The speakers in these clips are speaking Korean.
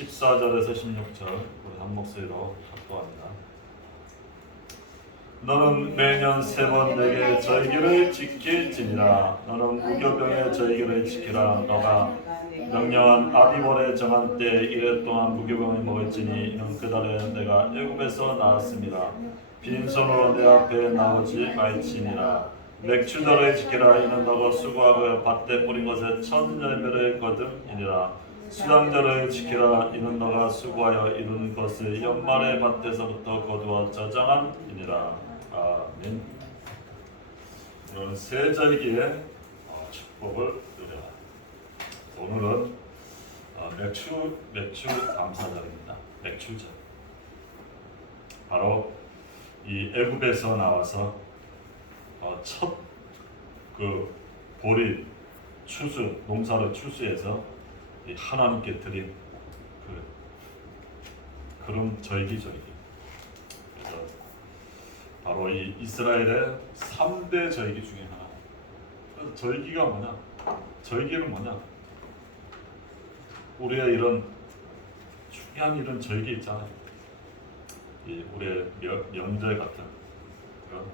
14절에서 16절 우리 한 목소리로 합독합니다. 너는 매년 세 번 내게 절기를 지킬지니라. 너는 무교병의 절기를 지키라. 너가 명령한 아비월에 정한 때 이래 동안 무교병을 먹을지니 이는 그달에 내가 애굽에서 나왔습니다. 빈손으로 내 앞에 나오지 말지니라. 맥추절을 지키라. 이는 너가 수고하고 밭에 뿌린 것에 첫 열매를 거듭이니라 수장절을 지키라 이는 너가 수고하여 이룬 것을 연말의 밭에서부터 거두어 저장함이니라. 아멘. 이런 세 절기의 어, 축복을 누려라. 오늘은 어, 맥주 맥주 감사절입니다. 맥주절 바로 이 애굽에서 나와서 어, 첫그 보리 추수 농사를 추수해서 이 하나님께 드린 그 그런 절기절기. 바로 이 이스라엘의 3대 절기 중에 하나. 그래서 절기가 뭐냐? 절기는 뭐냐? 우리의 이런 중요한 이런 절기 있잖아요. 이 우리의 명, 명절 같은 그런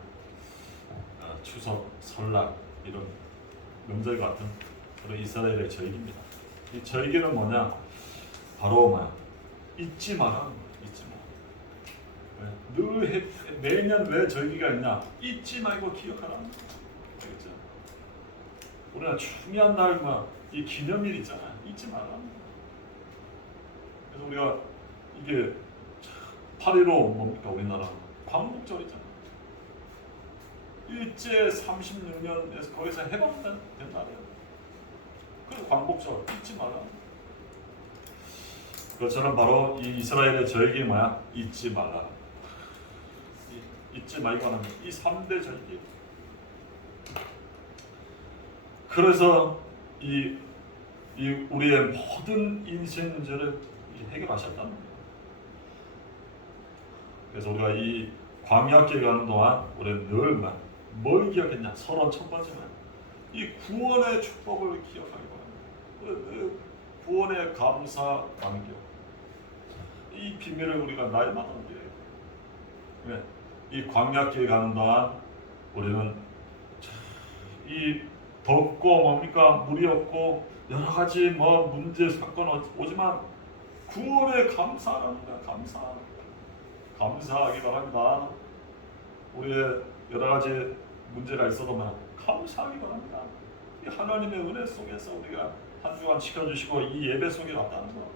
어, 추석, 설날 이런 명절 같은 그런 이스라엘의 절기입니다. 이 절기는 뭐냐? 바로 뭐야? 잊지 마라. 잊지 마. 왜? 늘 해, 매년 왜 절기가 있냐? 잊지 말고 기억하라. 알겠죠? 우리가 중요한 날 뭐야? 이 기념일 있잖아. 잊지 마라. 그래서 우리가 이게 8.15 뭡니까 우리나라 광복절이잖아. 일제 36년에서 거기서 해방된 날이야. 그 광복절 잊지 마라. 그것처럼 바로 이 이스라엘의 절기 뭐야? 잊지 말라. 이- 잊지 하는 이 3대 절기. 그래서 이, 이 우리의 모든 인생 문제를 해결하셨다는. 그래서 우리가 이 광야길 가는 동안 우리는 늘 뭐- 뭘 기억했냐? 서론 첫 번째는 이 구원의 축복을 기억하기 바랍니다. 그- 그 구원의 감사 감격. 이 비밀을 우리가 날마다. 왜? 이 광야길 가는 동안 우리는 이 덥고 뭡니까 물이 없고 여러 가지 뭐 문제 사건 오- 오지만 구원에 감사합니다. 감사. 감사하기 바랍니다. 우리의 여러 가지 문제가 있어도 만 감사하기 바랍니다. 이 하나님의 은혜 속에서 우리가 한 주간 지켜주시고 이 예배 속에 왔다는 거.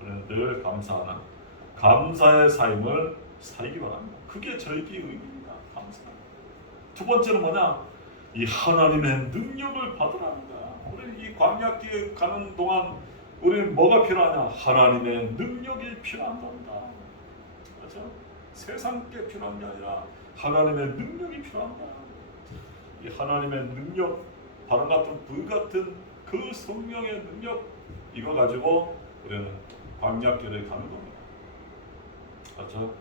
우리는 늘 감사하는 감사의 삶을 살기 바랍니다. 그게 절기의 의미입니다. 감사. 두 번째는 뭐냐? 이 하나님의 능력을 거야. 우리 이 광야길 가는 동안 우리는 뭐가 필요하냐? 하나님의 능력이 필요한 겁니다. 그렇죠? 세상 게 필요한 게 아니라 하나님의 능력이 필요합니다. 이 하나님의 능력, 바람 같은 불 같은 그 성령의 능력 이거 가지고 우리는 광야길을 가는 겁니다. 그렇죠?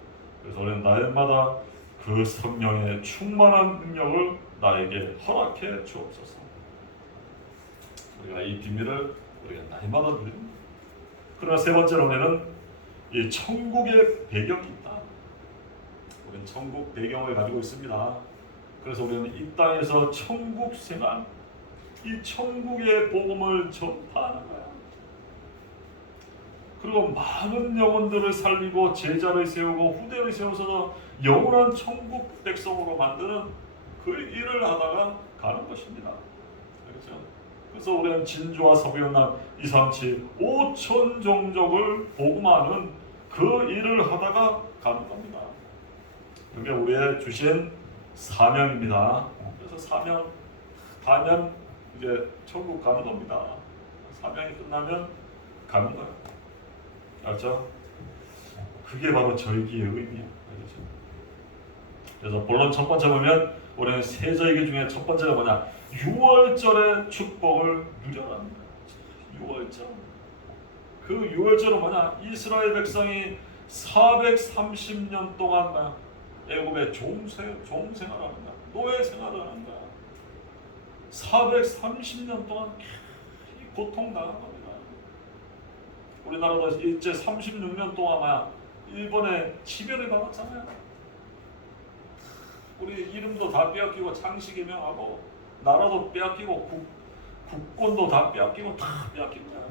그래서 우리는 날마다 그 성령의 충만한 능력을 나에게 허락해 주옵소서. 우리가 이 비밀을 우리가 날마다 누립니다. 그러나 세 번째로 우리는 이 천국의 배경이 있다. 우리는 천국 배경을 가지고 있습니다. 그래서 우리는 이 땅에서 천국 생활, 이 천국의 복음을 전파하는 거야. 그리고 많은 영혼들을 살리고 제자를 세우고 후대를 세워서 영원한 천국 백성으로 만드는 그 일을 하다가 가는 것입니다. 그렇죠? 그래서 우리는 진주와 서부연남 이삼치 오천 종족을 복음하는 그 일을 하다가 가는 겁니다. 그게 우리의 주신 사명입니다. 그래서 사명 가면 이제 천국 가는 겁니다. 사명이 끝나면 가는 거예요. 알죠? 그게 바로 절기의 의미예요. 알겠죠? 그래서 본론 첫 번째 보면 우리는 세 절기 중에 첫 번째가 뭐냐? 6월절의 축복을 거예요. 6월절. 그 6월절은 뭐냐? 이스라엘 백성이 430년 동안 막 애굽의 종생 종생활하는 거야. 노예 생활을 거야. 430년 동안 이 고통 당한 겁니다. 우리나라도 일제 36년 동안 막 일본에 지배를 받았잖아요. 우리 이름도 다 빼앗기고 창씨 개명하고 나라도 빼앗기고 국, 국권도 다 빼앗기고 다 빼앗긴 거야.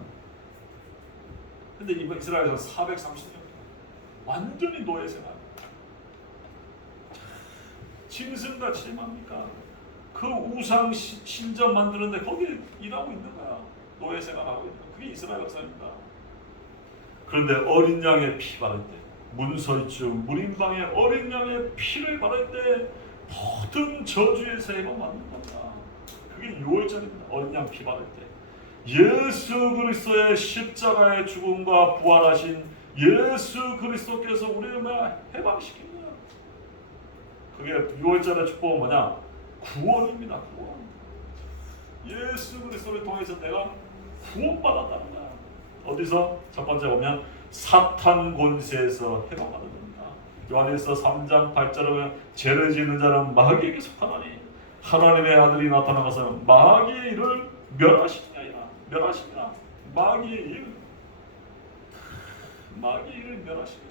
근데 이번 이스라엘에서 430년 완전히 노예 생활. 짐승같이 맙니까? 그 우상 시- 신전 만드는데 거기 일하고 있는 거야. 노예 생활하고 있는 거야. 그게 이스라엘 역사입니다. 그런데 어린 양의 피 바를 때 문설주 문인방의 어린 양의 피를 바를 때 모든 저주에서 해방받는 겁니다. 그게 6월절입니다. 어린 양 피 바를 때 예수 그리스도의 십자가의 죽음과 부활하신 예수 그리스도께서 우리를 해방시킨 거야. 그게 6월절의 축복은 뭐냐? 구원입니다. 구원. 예수 그리스도를 통해서 내가 구원받았다는 거야. 어디서? 첫 번째 보면 사탄 권세에서 해방받는 겁니다. 요한일서 3장 8절에 보면 죄를 짓는 자는 마귀에게 속하나니 하나님의 아들이 나타나서 마귀의 일을 멸하시니라 멸하시니라 마귀의 일 마귀의 일을 멸하시니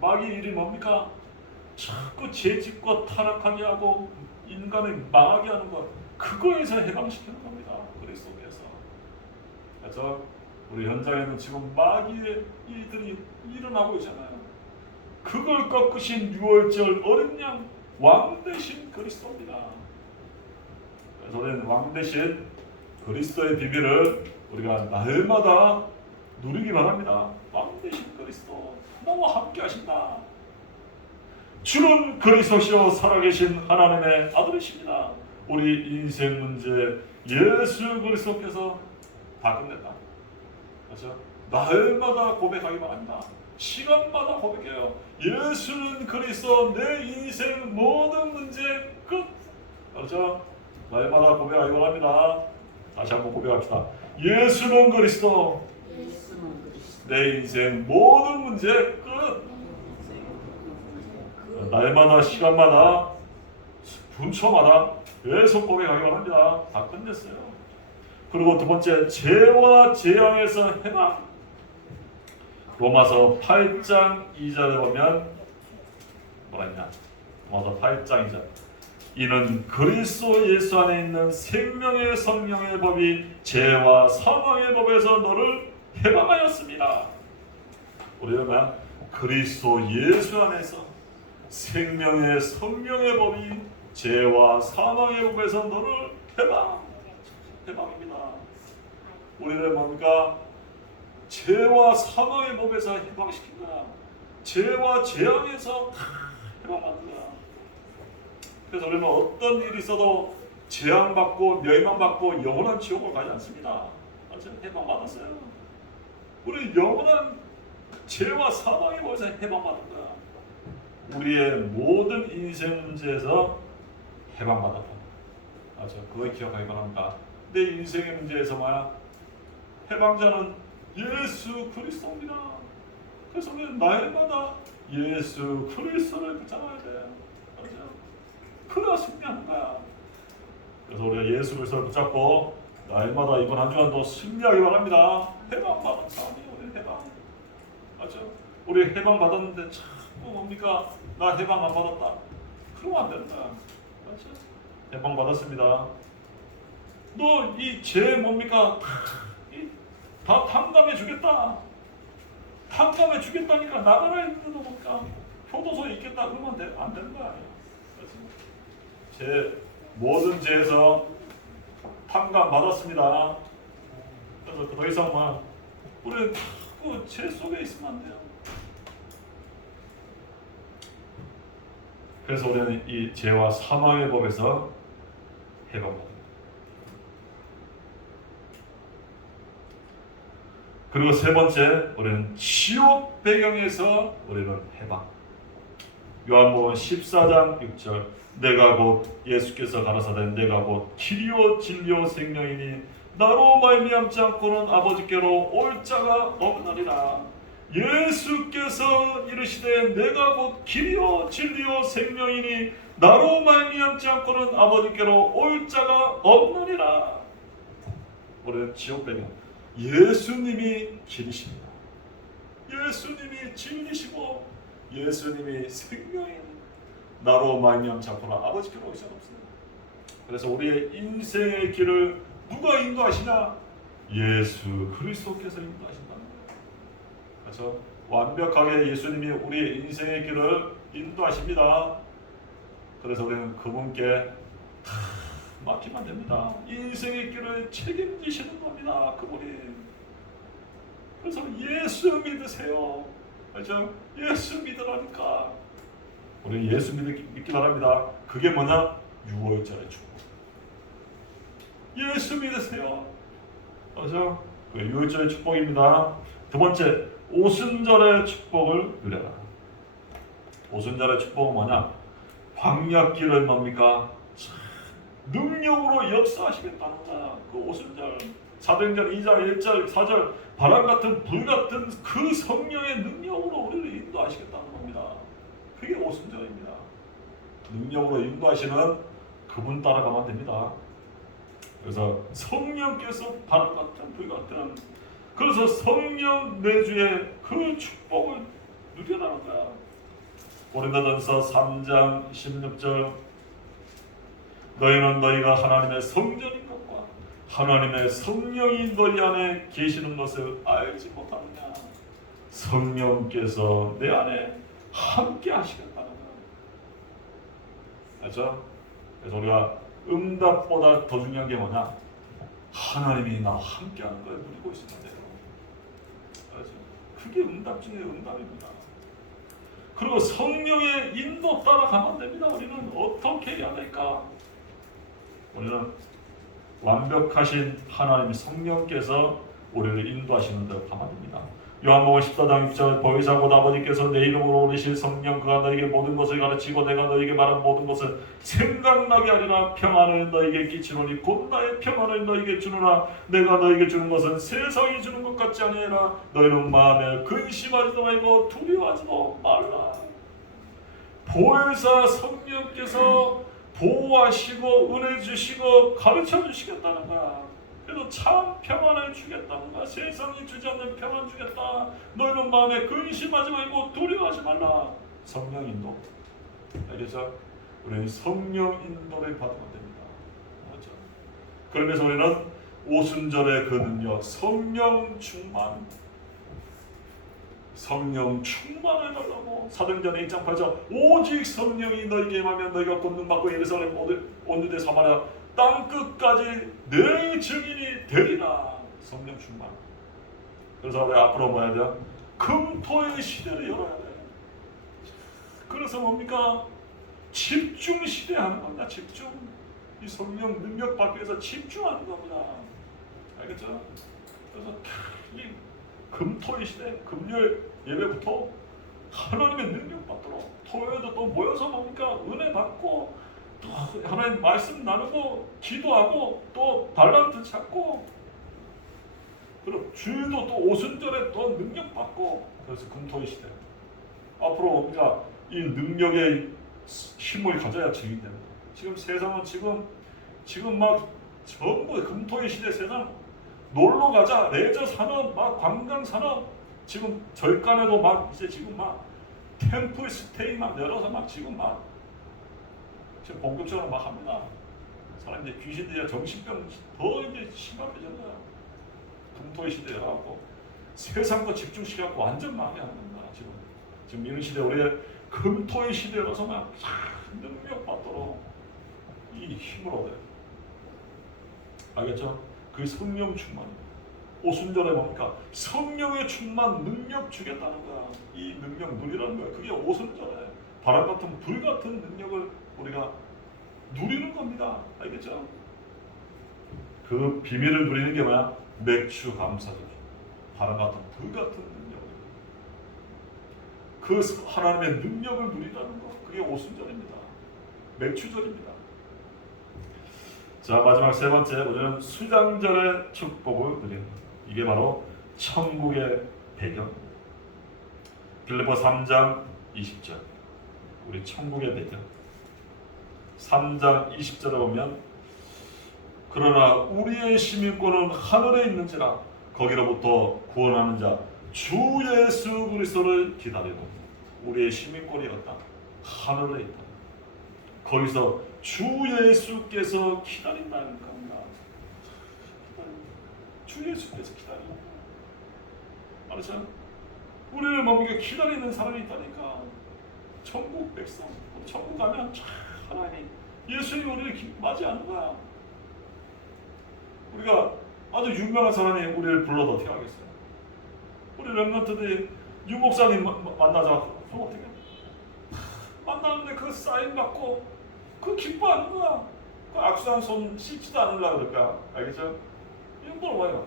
마귀의 일이 뭡니까? 자꾸 죄짓고 타락하게 하고 인간을 망하게 하는 것 그거에서 해방시키는 겁니다. 그리스도께서 그래서 우리 현장에는 지금 마귀의 일들이 일어나고 있잖아요. 그걸 꺾으신 유월절 어린 양 왕 대신 그리스도입니다. 그래서 우리는 왕 대신 그리스도의 비밀을 우리가 날마다 누리기 바랍니다. 왕 대신 그리스도 나와 함께 하신다. 주는 그리스도시요 살아계신 하나님의 아들이십니다. 우리 인생 문제 예수 그리스도께서 다 끝냈다. 그렇죠? 날마다 고백하기 바랍니다. 시간마다 고백해요. 예수는 그리스도 내 인생 모든 문제 끝. 그렇죠? 날마다 고백하기 바랍니다. 다시 한번 고백합시다. 예수는 그리스도 예수는 그리스도 내 인생 모든 문제 끝. 날마다 시간마다 분초마다 계속 고백하기 바랍니다. 다 끝냈어요. 그리고 두 번째 죄와 재앙에서 해방. 로마서 8장 2절에 보면 뭐라 했냐? 로마서 8장 2절. 이는 그리스도 예수 안에 있는 생명의 성령의 법이 죄와 사망의 법에서 너를 해방하였습니다. 우리는? 그리스도 예수 안에서 생명의 성령의 법이 죄와 사망의 법에서 너를 해방 해방입니다. 우리를 뭡니까? 죄와 사망의 법에서 해방시킨 거야. 죄와 재앙에서 거야. 그래서 우리는 어떤 일이 있어도 재앙받고 멸망받고 영원한 지옥을 가지 않습니다. 맞아요? 해방받았어요. 우리 영원한 죄와 사망의 법에서 해방받은 거야. 우리의 모든 인생 문제에서 해방받았다. 맞아. 그걸 기억하기 바랍니다. 내 인생의 문제에서 뭐야? 해방자는 예수 그리스도입니다. 그래서 우리는 날마다 예수 그리스도를 붙잡아야 돼. 맞아. 그래야 승리하는 거야. 그래서 우리가 예수 그리스도를 붙잡고 날마다 이번 한 주간도 승리하기 바랍니다. 해방받은 사람이에요. 우리 해방. 맞죠? 우리 해방 받았는데 자 꾸 뭡니까? 나 해방 안 받았다. 그러면 안 된다. 맞죠? 해방 받았습니다. 너 이 죄 뭡니까? 이, 다 탕감해 주겠다. 탕감해 주겠다니까 나가라 했는데 뭡니까? 효도소에 있겠다 그러면 안, 돼, 안. 맞죠? 제 모든 죄에서 탕감 받았습니다. 그래서 더 이상 뭐 우리 그죄 속에 있으면 안 돼요. 그래서 우리는 이 죄와 사망의 법에서 해방받습니다. 그리고 세 번째, 우리는 지옥 배경에서 우리는 해방. 요한복음 14장 6절 내가 곧 예수께서 가라사대 내가 곧 길이요 진리요 생명이니 나로 말미암지 않고는 아버지께로 올 자가 없느니라 예수께서 이르시되 내가 곧 길이요 진리요 생명이니 나로 말미암지 않고는 아버지께로 올 자가 없느니라 우리는 지옥 배경 예수님이 길이십니다 예수님이 진리시고 예수님이 생명인 나로 말미암 자꾸나 아버지께로 오셨옵니다. 그래서 우리의 인생의 길을 누가 인도하시냐? 예수 그리스도께서 거예요. 그래서 완벽하게 예수님이 우리의 인생의 길을 인도하십니다. 그래서 우리는 그분께 다 맡기면 됩니다. 인생의 길을 책임지시는 겁니다. 그분이. 그래서 예수 믿으세요. 그렇죠? 예수 믿으라니까. 우리 예수 믿기, 믿기 바랍니다. 그게 뭐냐? 6월절의 축복. 예수 믿으세요. 그래서 그 6월절의 축복입니다. 두 번째, 오순절의 축복을 누려라. 오순절의 축복은 뭐냐? 광약길은 뭡니까? 참, 능력으로 역사하시겠다는 거야. 그 오순절 사도행전 2장 1절 4절 바람 같은 불 같은 그 성령의 능력으로 우리를 인도하시겠다는 겁니다. 그게 오순절입니다. 능력으로 인도하시는 그분 따라가면 됩니다. 그래서 성령께서 바람 같은 불 같은 그래서 성령 내주의 그 축복을 누려라는 거야. 고린도전서 3장 16절 너희는 너희가 하나님의 성전인 것과 하나님의 성령이 너희 안에 계시는 것을 알지 못하느냐 성령께서 내 안에 함께 하시겠다는 거야 그렇죠? 그래서 우리가 응답보다 더 중요한 게 뭐냐 하나님이 나와 함께 하는 걸 누리고 그렇죠? 그게 응답 중에 응답입니다 그리고 성령의 인도 따라가면 됩니다. 우리는 어떻게 해야 될까? 우리는 완벽하신 하나님 성령께서 우리를 인도하시는 대로 가면 됩니다. 요한복음 14장 6절 보이사 곧 아버지께서 내 이름으로 오르실 성령 그가 너에게 모든 것을 가르치고 내가 너에게 말한 모든 것을 생각나게 하리라. 평안을 너에게 끼치노니 곧 나의 평안을 너에게 주노라. 내가 너에게 주는 것은 세상이 주는 것 같지 아니하라. 너희는 마음에 근심하지도 말고 두려워하지도 말라. 보혜사 성령께서 보호하시고 은혜 주시고 가르쳐 주시겠다는 거야 그래서 참 평안을 거야. 세상이 주지 않는 평안 주겠다. 너희는 마음에 근심하지 말고 두려워하지 말라. 성령 인도. 알겠죠? 우리는 성령 인도를 받으면 됩니다. 맞죠? 그러면서 우리는 오순절의 그 능력, 성령 충만. 성령 충만을 달라고 사도행전 1장 8절 오직 성령이 너에게 임하면 너희가 권능 받고 예루살렘 모든 온 유대 사마리아 땅 끝까지 내 증인이 되리라 성령 충만 그래서 우리 앞으로 뭐 해야 돼요? 금토의 시대를 열어야 돼 그래서 뭡니까? 집중 시대 하는 겁니다 집중 이 성령 능력 위해서 집중하는 겁니다 알겠죠? 그래서 이 금토의 시대 금요일 예배부터 하나님의 능력 받도록 토요일도 또 모여서 뭡니까? 은혜 받고 또 하나님 말씀 나누고 기도하고 또 달란트 찾고 그리고 주일도 또 오순절에 또 능력 받고 그래서 금토의 시대. 앞으로 우리가 이 능력의 힘을 가져야 증인 됩니다. 지금 세상은 지금 지금 막 전부 금토의 시대 세상. 놀러 가자 레저 산업 막 관광 산업. 지금 절간에도 막 이제 지금 막 템플 스테이 막 열어서 막 지금 막 지금 본격적으로 막 합니다. 사람들이 귀신들이 정신병 더 이제 심각해졌나. 금토의 시대에 가고 세상도 집중시켜갖고 완전 마음에 안 든다. 지금 지금 이런 시대 우리 금토의 시대라서 막 능력 받도록 이 힘을 얻어야 돼. 알겠죠? 그 성령 충만. 오순절에 뭡니까? 성령의 충만 능력 주겠다는 거야. 이 능력 누리라는 거야. 그게 오순절에 바람 같은 불 같은 능력을 우리가 누리는 겁니다. 알겠죠? 그 비밀을 누리는 게 뭐야? 맥주 감사절. 바람 같은 불 같은 능력. 그 하나님의 능력을 누리라는 거. 그게 오순절입니다. 맥주절입니다. 자 마지막 세 번째 우리는 수장절의 축복을 누리는 것. 이게 바로 천국의 배경. 빌리보 3장 20절. 우리 천국의 배경. 3장 20절에 보면 그러나 우리의 시민권은 하늘에 있는지라 거기로부터 구원하는 자 주 예수 그리스도를 기다리는 우리의 시민권이 어다 하늘에 있다. 거기서 주 예수께서 기다린다는 겁니다. 주 예수께서 기다린다. 알았죠? 우리를 머무게 기다리는 사람이 있다니까. 천국 백성, 천국 가면 참 하나님 예수님 우리를 기- 맞이하는 거야. 우리가 아주 유명한 사람이 우리를 불러도 어떻게 하겠어요? 우리 랩런트들이 유 목사님 마- 마- 만나자 그럼 어떻게 해? 만나는데 그 사인 받고 그 기뻐하는 거야. 그 악수한 손 씻지도 않으려고 그럴까? 알겠죠? 이런 걸 봐요.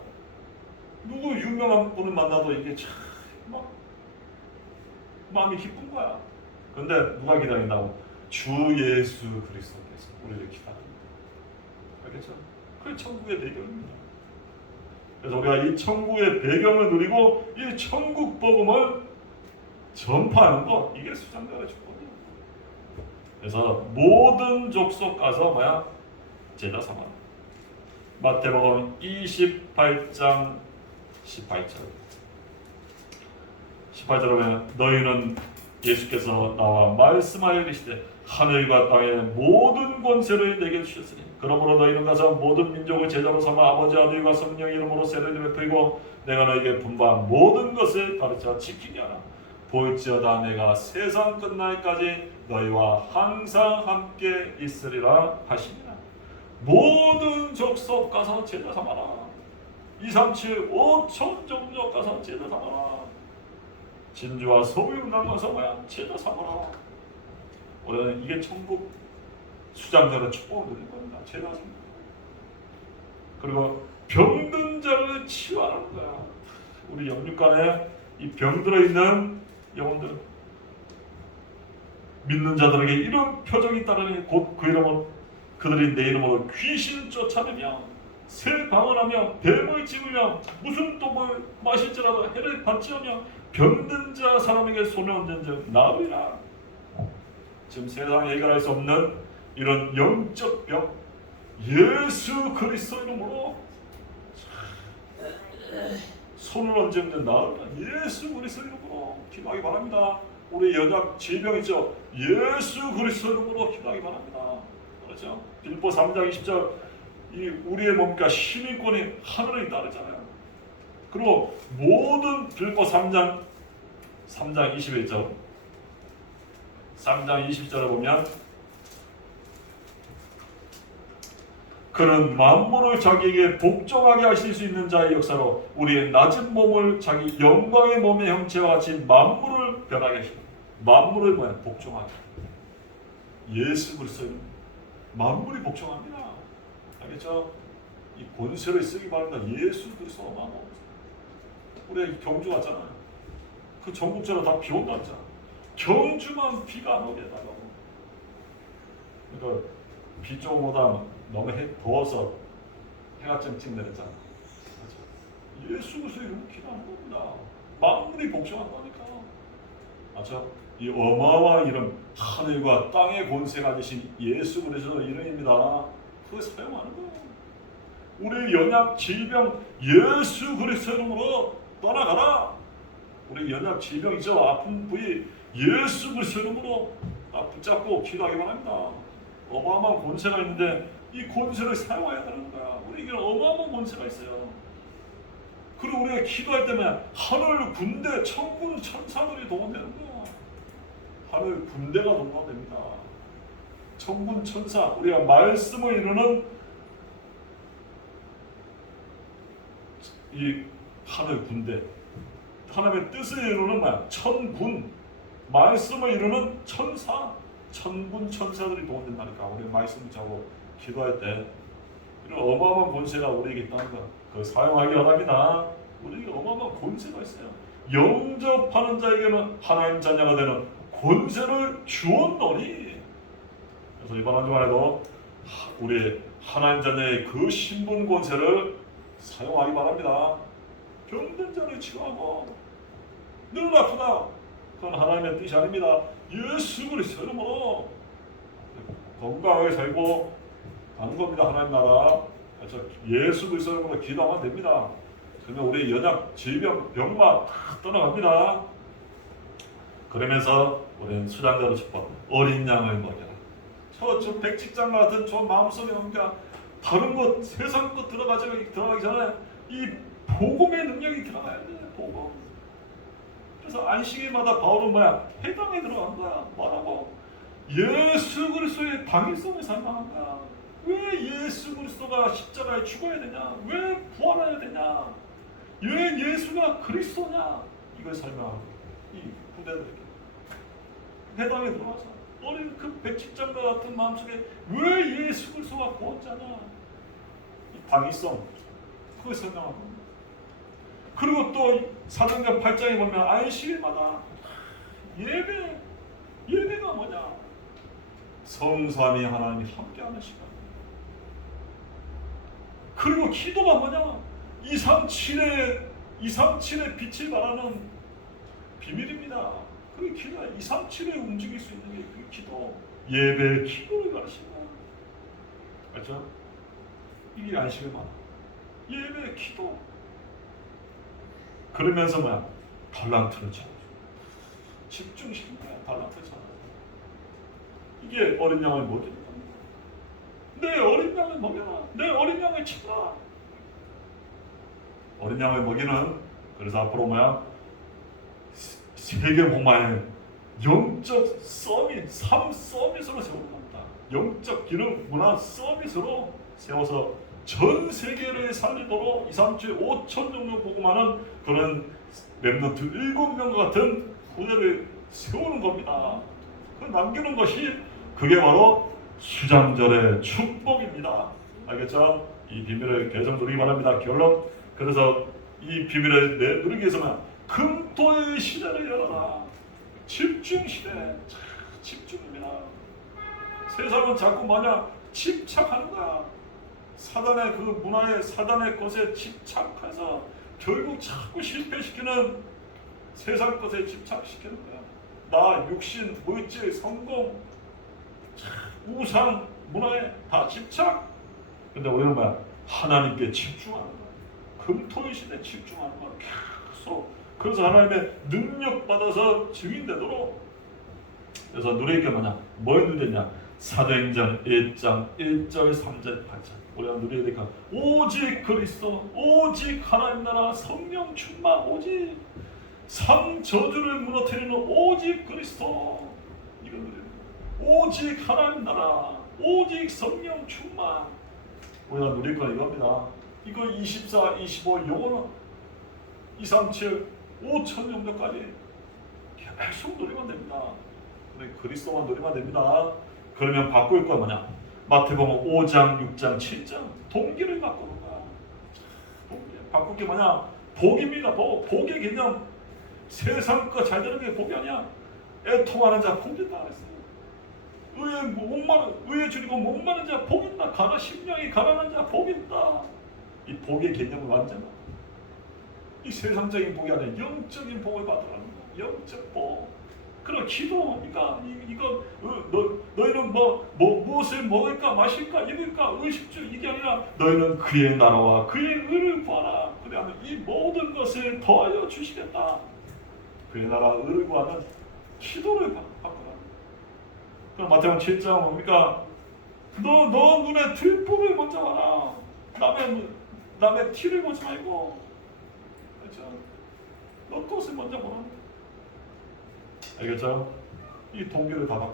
누구 유명한 분을 만나도 이게 참 막 마음이 기쁜 거야. 근데 누가 기다린다고? 주 예수 그리스도께서 우리를 기다립니다. 알겠죠? 그게 천국의 배경입니다. 그래서 우리가 이 천국의 배경을 누리고 이 천국 복음을 전파하는 것 이게 수장자의 조건이에요. 그래서 모든 족속 가서 뭐야 제자 삼아. 마태복음 28장 18절. 18절에 보면 너희는 예수께서 나와 말씀하여 이르시되 하늘과 땅의 모든 권세를 내게 주셨으니 그러므로 너희는 가서 모든 민족을 제자로 삼아 아버지 아들과 성령 이름으로 세례를 베풀고 내가 너에게 분부한 모든 것을 가르쳐 지키게 하라. 볼지어다 내가 세상 끝날까지 너희와 항상 함께 있으리라 하시니라. 모든 족속 가서 제자 삼아라. 2, 3, 7, 5천 종족 가서 제자 삼아라. 진주와 소유 남아서 뭐야 제자 삼아라 우리는 이게 천국 수장자의 축복을 누릴 겁니다. 제자 삼아 그리고 병든 자를 치유하는 거야. 우리 영육간에 이 병들어 있는 영혼들. 믿는 자들에게 이런 표적이 따르니 곧 그 이름은 그들이 내 이름으로 귀신 쫓아내며 새 방언하며 뱀을 집으며 무슨 떡을 마실지라도 해를 받지하며 병든 자 사람에게 손을 얹은 즉 나으리라 지금 세상에 해결할 수 없는 이런 영적 병 예수 그리스도 이름으로. 손을 얹으면 나으리라 예수 그리스도 이름으로 기도하기 바랍니다. 우리 연약 질병 있죠? 예수 그리스도 이름으로 기도하기 바랍니다. 그렇죠? 빌보 3장 20절 이 우리의 몸과 시민권이 하늘에 그랬잖아요. 그리고 모든 빌보 3장 3장 21절 3장 20절에 보면 그는 만물을 자기에게 복종하게 하실 수 있는 자의 역사로 우리의 낮은 몸을 자기 영광의 몸의 형체와 같이 만물을 변하게 하시고 만물을 뭐야 복종하게 예수 그리스도 만물이 복종합니다. 알겠죠? 이 권세를 쓰기 바랍니다. 예수 그리스도 어마어마합니다. 우리 경주 왔잖아요. 그 전국적으로 다 비 온다 했잖아. 경주만 비가 안 오게 해달라고. 그러니까 비 조금 오다 너무 해, 더워서 해가 좀. 그렇죠? 예수 그리스도 이름 기도하는 겁니다. 만물이 복종한다니까. 맞죠? 이 어마어마한 이름 하늘과 땅의 권세가 되신 예수 그리스도 이름입니다. 그걸 사용하는 거예요. 우리 연약 질병 예수 그리스도 이름으로 떠나가라. 우리 연약 질병이죠. 아픈 부위 예수 그리스도 이름으로 딱 붙잡고 기도하기 바랍니다. 어마어마한 권세가 있는데 이 권세를 사용해야 되는 거야. 우리에게 어마어마한 권세가 있어요. 그리고 우리가 기도할 때면 하늘 군대 천군 천사들이 동원되는 거야. 하늘 군대가 동원됩니다. 천군 천사 우리가 말씀을 이루는 이 하늘 군대 하나님의 뜻을 이루는 뭐야 천군 말씀을 이루는 천사 천군 천사들이 동원된다니까 우리 말씀 자고 기도할 때 이런 어마어마한 권세가 우리에게 있다는 거 그걸 사용하기 바랍니다 우리에게 어마어마한 권세가 있어요 영접하는 자에게는 하나님 자녀가 되는 권세를 주었노니 그래서 이번 한 주간에도 우리 하나님 자녀의 그 신분 권세를 사용하기 바랍니다. 병든 자를 치료하고 늘 아프다. 그건 하나님의 뜻이 아닙니다. 예수 그리스도 이름으로 건강하게 살고 가는 겁니다. 하나님 나라. 예수 그리스도 이름으로 기도하면 됩니다. 그러면 우리 연약, 질병, 병마 다 떠나갑니다. 그러면서 우리는 수장자로 축복 어린 양을 먹여라. 저, 저 백직장 같은 저 마음속에 뭔가 다른 것 세상 것 들어가지 들어가기 전에 이 복음의 능력이 들어가야 돼. 그래서 안식일마다 바울은 뭐야 해당에 들어간 거야. 뭐라고? 예수 그리스도의 당위성을 설명한 거야. 왜 예수 그리스도가 십자가에 죽어야 되냐? 왜 부활해야 되냐? 왜 예수가 그리스도냐? 이걸 설명하고 이 후대들에게 해당에 들어와서 어린 그 백집장과 같은 마음속에 왜 예수 그리스도가 구원자냐? 이 당위성 그걸 설명하고 그리고 또 사도행전 8장에 보면 안식일마다 예배 예배가 뭐냐? 성삼위 하나님이 함께하는 시간. 그리고 기도가 뭐냐? 237의 237의 빛을 말하는 비밀입니다. 그게 기도야. 237에 움직일 수 있는 게 그 기도. 예배 기도를 가르친다. 알죠? 이게 말하. 예배 기도. 그러면서 뭐야? 달란트를 찾아. 집중시킨 거야. 달란트를 찾아. 이게 어린 양을 먹이는 겁니다. 내 어린 양을 먹여라. 내 어린 양을 치라. 어린 양을 먹이는 그래서 앞으로 뭐야? 세- 세계 복마의 영적 서밋, 삼 서밋으로 세우는 겁니다. 영적 기능 문화 서밋으로 세워서 전 세계를 살리도록 2, 3, 7, 5천 정도 복음하는 그런 랩런트 7명과 같은 후대를 세우는 겁니다. 그 남기는 것이 그게 바로 수장절의 축복입니다. 알겠죠? 이 비밀을 개정 누리기 바랍니다. 결론. 그래서 이 비밀을 내 누리기 위해서는 금토의 시대를 열어라. 집중 시대. 자, 집중입니다. 세상은 자꾸 집착하는 거야. 사단의 그 문화에 사단의 것에 집착해서 결국 자꾸 실패시키는 세상 것에 집착시키는 거야. 나 육신, 물질, 성공, 우상, 문화에 다 집착. 근데 우리는 뭐야? 하나님께 집중하는 거야. 금토의 시대에 집중하는 거야. 계속. 그래서 하나님의 능력 받아서 증인되도록. 그래서 누리게 뭐냐? 뭘 누리냐? 사도행전 1장 1절 3절 8절 우리가 누려야 되니까 오직 그리스도 오직 하나님 나라 성령 충만 오직 삼 저주를 무너뜨리는 오직 그리스도. 이거 누려야 돼. 오직 하나님 나라 오직 성령 충만. 우리가 누릴 건 이겁니다. 이거 24, 25 요거는 2, 3, 7, 5천 정도까지 계속 누리면 됩니다. 그리스도만 누리면 됩니다. 그러면 바꿀 건 뭐냐 마태복음 5장, 6장, 7장 동기를 바꾸는 거야. 바꿀 게 뭐냐? 복입니다. 복. 복의 개념. 세상 거 잘 되는 게 복이 아니야. 애통하는 자 복이다 의에 목마른 의에 줄이고 목마른 자 복있다. 가나 심령이 가난한 자 복있다. 이 복의 개념을 완전 이 세상적인 복이 아니라 영적인 복을 받으라는 거야. 영적 복 그럼 기도니까 이, 이거 어, 너 너희는 뭐, 뭐 무엇을 먹을까 마실까 입을까 의식주 이게 아니라 너희는 그의 나라와 그의 의를 구하라. 그다음에 이 모든 것을 더하여 주시겠다. 그의 나라 의를 구하는 기도를 받- 받거라. 그럼 마태복음 7장 뭡니까? 너 너 눈에 들보를 먼저 봐라. 남의 눈- 남의 티를 보지 말고. 그렇죠? 너 것을 먼저 보라 알겠죠? 이 동기를 다 바꿔.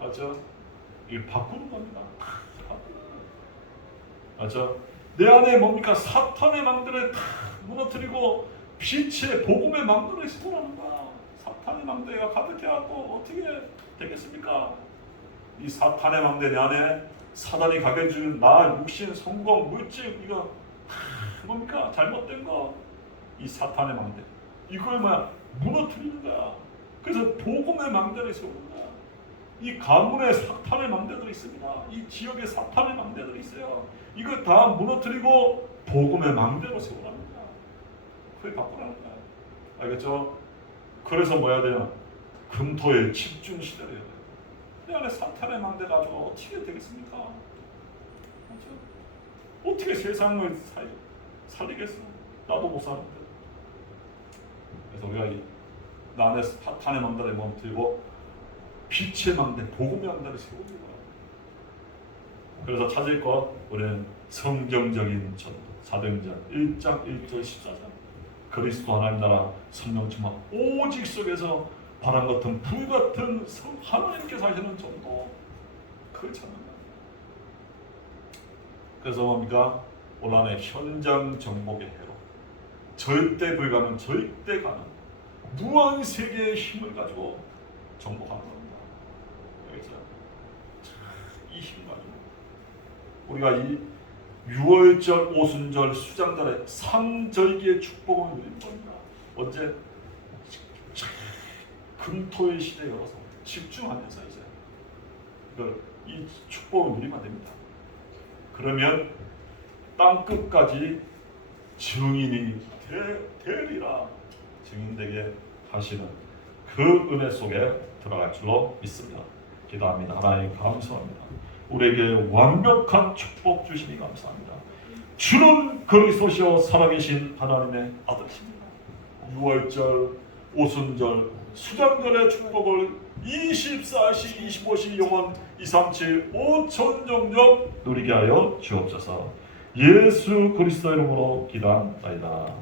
맞죠? 이 바꾸는 겁니다. 맞죠? 내 안에 뭡니까? 사탄의 망대를 다 무너뜨리고 빛의 복음의 망대를 세우라는 거야. 사탄의 망대가 가득해갖고 어떻게 되겠습니까? 이 사탄의 망대 내 안에 사단이 가게 주는 나, 육신, 성공, 물질 이거 하, 뭡니까? 잘못된 거. 이 사탄의 망대. 이걸 뭐야? 무너뜨리는 거야. 그래서 복음의 망대를 거야. 이 가문에 사탄의 망대들이 있습니다. 이 지역에 사탄의 망대들이 있어요. 이거 다 무너뜨리고 복음의 망대로 거야. 그게 바꾸라는 거야. 알겠죠? 그래서 뭐 해야 돼요? 금토의 집중 시대를 해야 돼요. 내 안에 사탄의 망대 가지고 어떻게 되겠습니까? 그렇죠? 어떻게 세상을 살, 살리겠어? 나도 못 사는데. 그래서 우리가 이 난의 탄의 망대를 멈추고 빛의 망대, 복음의 망대를 세우는 거야. 그래서 찾을 것 우리는 성경적인 전도, 사도행전 1장 1절 14장 그리스도 하나님 나라 성령 충만 오직 속에서 바람 같은 불 같은 성 하나님께서 하시는 전도 그걸 찾는 거야. 그래서 뭡니까? 오란의 현장 정복의 해로 절대 불가능, 절대 가능 무한 세계의 힘을 가지고 정복하는 겁니다. 알겠죠? 이힘 가지고 우리가 이 6월절, 오순절, 수장절의 3절기의 축복을 누린 겁니다. 언제? 금토의 시대에 열어서 집중하면서 이제 이걸 이 축복을 누리면 됩니다. 그러면 땅 끝까지 증인이 되, 되리라 증인되게 하시는 그 은혜 속에 들어갈 줄로 믿습니다. 기도합니다. 하나님 감사합니다. 우리에게 완벽한 축복 주시니 감사합니다. 주는 그리스도시여 살아계신 하나님의 아들이십니다. 6월절, 오순절, 수장절의 축복을 24시, 25시 영원 237 5천 종족 누리게 하여 주옵소서. 예수 그리스도 이름으로 기도합니다.